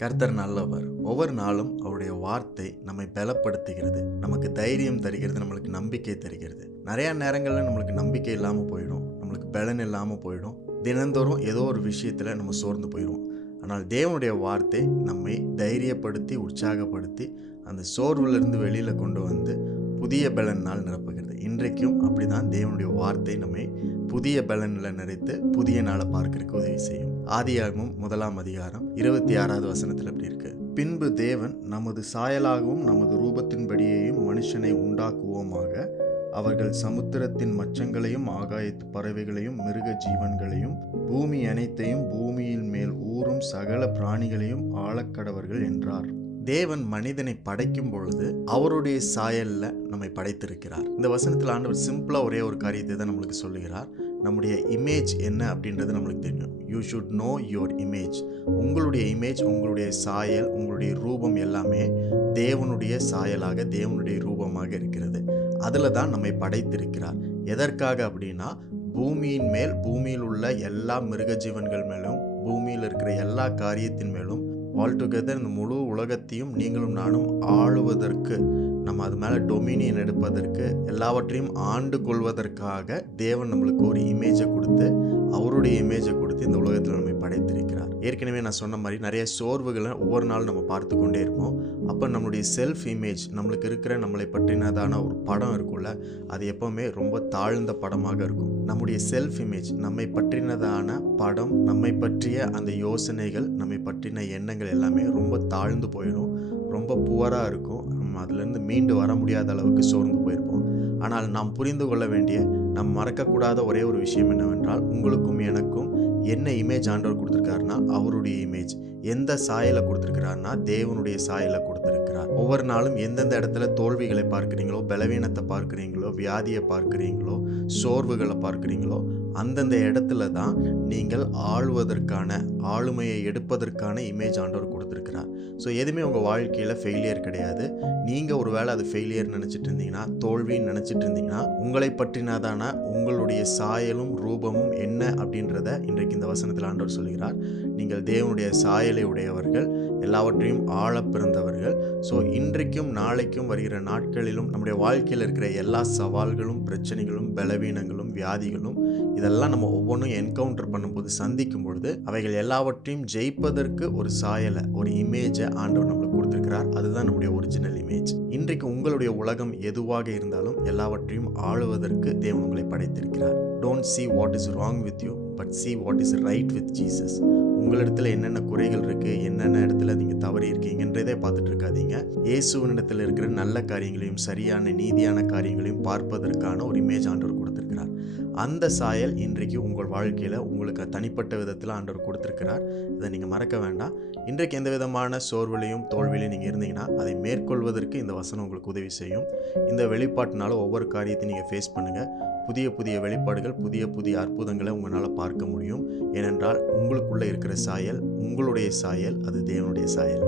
கர்த்தர் நல்லவர். ஒவ்வொரு நாளும் அவருடைய வார்த்தை நம்மை பலப்படுத்துகிறது, நமக்கு தைரியம் தருகிறது, நம்மளுக்கு நம்பிக்கை தருகிறது. நிறையா நேரங்களில் நம்மளுக்கு நம்பிக்கை இல்லாமல் போயிடும், நம்மளுக்கு பலன் இல்லாமல் போயிடும். தினந்தோறும் ஏதோ ஒரு விஷயத்தில் நம்ம சோர்ந்து போயிடுவோம். ஆனால் தேவனுடைய வார்த்தை நம்மை தைரியப்படுத்தி உற்சாகப்படுத்தி அந்த சோர்விலிருந்து வெளியில் கொண்டு வந்து புதிய பலனால் நிரப்புகிறது. இன்றைக்கும் அப்படிதான் தேவனுடைய வார்த்தை நம்மை புதிய பலனில் நிறைத்து புதிய நாளை பார்க்கறதுக்கு உதவி செய்யும். ஆதியாகமம் 1 அதிகாரம் 26வது வசனத்தில் எப்படி இருக்கு? பின்பு தேவன் நமது சாயலாகவும் நமது ரூபத்தின்படியேயும் மனுஷனை உண்டாக்குவோமாக, அவர்கள் சமுத்திரத்தின் மச்சங்களையும் ஆகாயத்து பறவைகளையும் மிருக ஜீவன்களையும் பூமி அனைத்தையும் பூமியின் மேல் ஊறும் சகல பிராணிகளையும் ஆளக்கடவர்கள் என்றார். தேவன் மனிதனை படைக்கும் பொழுது அவருடைய சாயல்ல நம்மை படைத்திருக்கிறார். இந்த வசனத்தில் ஆண்டவர் சிம்பிளா ஒரே ஒரு காரியத்தை தான் நம்மளுக்கு சொல்லுகிறார். நம்முடைய இமேஜ் என்ன அப்படின்றது நம்மளுக்கு தெரியும். You should know your image. உங்களுடைய இமேஜ், உங்களுடைய சாயல், உங்களுடைய ரூபம் எல்லாமே தேவனுடைய சாயலாக, தேவனுடைய ரூபமாக இருக்கிறது. அதில் தான் நம்மை படைத்திருக்கிறார். எதற்காக அப்படின்னா, பூமியின் மேல், பூமியில் உள்ள எல்லா மிருக ஜீவன்கள் மேலும், பூமியில் இருக்கிற எல்லா காரியத்தின் மேலும் ஆல்டுகெதர் இந்த முழு உலகத்தையும் நீங்களும் நானும் ஆளுவதற்கு, நம்ம அது மேலே டொமினியன் எடுப்பதற்கு, எல்லாவற்றையும் ஆண்டு கொள்வதற்காக தேவன் நம்மளுக்கு ஒரு இமேஜை கொடுத்து, அவருடைய இமேஜை கொடுத்து இந்த உலகத்தில் நம்மை படைத்திருக்கிறார். ஏற்கனவே நான் சொன்ன மாதிரி நிறைய சோர்வுகளை ஒவ்வொரு நாளும் நம்ம பார்த்து கொண்டே இருப்போம். அப்போ நம்மளுடைய செல்ஃப் இமேஜ், நம்மளுக்கு இருக்கிற நம்மளை பற்றினதான ஒரு படம் இருக்கும்ல, அது எப்போவுமே ரொம்ப தாழ்ந்த படமாக இருக்கும். நம்முடைய செல்ஃப் இமேஜ், நம்மை பற்றினதான படம், நம்மை பற்றிய அந்த யோசனைகள், நம்மை பற்றின எண்ணங்கள் எல்லாமே ரொம்ப தாழ்ந்து போயிடும், ரொம்ப புவராக இருக்கும். நம்ம அதுலேருந்து மீண்டு வர முடியாத அளவுக்கு சோர்ந்து போயிருப்போம். ஆனால் நாம் புரிந்து கொள்ள வேண்டிய, நாம் மறக்கக்கூடாத ஒரே ஒரு விஷயம் என்னவென்றால், உங்களுக்கும் எனக்கும் என்ன இமேஜ் ஆண்டவர் கொடுத்துருக்காருன்னா அவருடைய இமேஜ். எந்த சாயலை கொடுத்துருக்கிறாருன்னா தேவனுடைய சாயலை கொடுத்துருக்கிறார். ஒவ்வொரு நாளும் எந்தெந்த இடத்துல தோல்விகளை பார்க்குறீங்களோ, பலவீனத்தை பார்க்குறீங்களோ, வியாதியை பார்க்குறீங்களோ, சோர்வுகளை பார்க்குறீங்களோ, அந்தந்த இடத்துல தான் நீங்கள் ஆளுவதற்கான, ஆளுமையை எடுப்பதற்கான இமேஜ் ஆண்டவர் கொடுத்துருக்கிறார். ஸோ எதுவுமே உங்கள் வாழ்க்கையில் ஃபெயிலியர் கிடையாது. நீங்கள் ஒரு வேளை அது ஃபெயிலியர் நினச்சிட்டு இருந்தீங்கன்னா, தோல்வின்னு நினச்சிட்டு இருந்தீங்கன்னா, உங்களை பற்றினதான உங்களுடைய சாயலும் ரூபமும் என்ன அப்படின்றத இன்றைக்கு இந்த வசனத்தில் ஆண்டவர் சொல்கிறார். நீங்கள் தேவனுடைய சாயலை உடையவர்கள், எல்லாவற்றையும் ஆழ பிறந்தவர்கள். ஸோ இன்றைக்கும் நாளைக்கும் வருகிற நாட்களிலும் நம்முடைய வாழ்க்கையில் இருக்கிற எல்லா சவால்களும், பிரச்சனைகளும், பலவீனங்களும், வியாதிகளும், இதெல்லாம் நம்ம ஒவ்வொன்றும் என்கவுண்டர் பண்ணும்போது, சந்திக்கும் பொழுது, அவைகள் எல்லாவற்றையும் ஜெயிப்பதற்கு ஒரு சாயலை, ஒரு இமேஜை ஆண்டவர் நம்மளுக்கு கொடுத்திருக்கிறார். அதுதான் நம்முடைய ஒரிஜினல் இமேஜ். இன்றைக்கு உங்களுடைய உலகம் எதுவாக இருந்தாலும் எல்லாவற்றையும் ஆளுவதற்கு தேவன் உங்களை படைத்திருக்கிறார். Don't see what is wrong with you, but see what is right with Jesus. உங்களிடத்துல என்னென்ன குறைகள் இருக்குது, என்னென்ன இடத்துல நீங்கள் தவறி இருக்கீங்கன்றதே பார்த்துட்டு இருக்காதீங்க. இயேசுவினிடத்தில் இருக்கிற நல்ல காரியங்களையும் சரியான நீதியான காரியங்களையும் பார்ப்பதற்கான ஒரு இமேஜ் ஆண்டவர் கொடுத்திருக்கிறார். அந்த சாயல் இன்றைக்கு உங்கள் வாழ்க்கையில் உங்களுக்கு தனிப்பட்ட விதத்தில் ஆண்டவர் கொடுத்திருக்கிறார். இதை நீங்கள் மறக்க வேண்டாம். இன்றைக்கு எந்த விதமான சோர்விலையும் தோல்விலையும் நீங்கள் இருந்தீங்கன்னா அதை மேற்கொள்வதற்கு இந்த வசனம் உங்களுக்கு உதவி செய்யும். இந்த வெளிப்பாட்டினால ஒவ்வொரு காரியத்தையும் நீங்கள் ஃபேஸ் பண்ணுங்கள். புதிய புதிய வெளிப்பாடுகள், புதிய புதிய அற்புதங்களை உங்களால் பார்க்க முடியும். ஏனென்றால் உங்களுக்குள்ளே இருக்கிற சாயல், உங்களுடைய சாயல், அது தேவனுடைய சாயல்.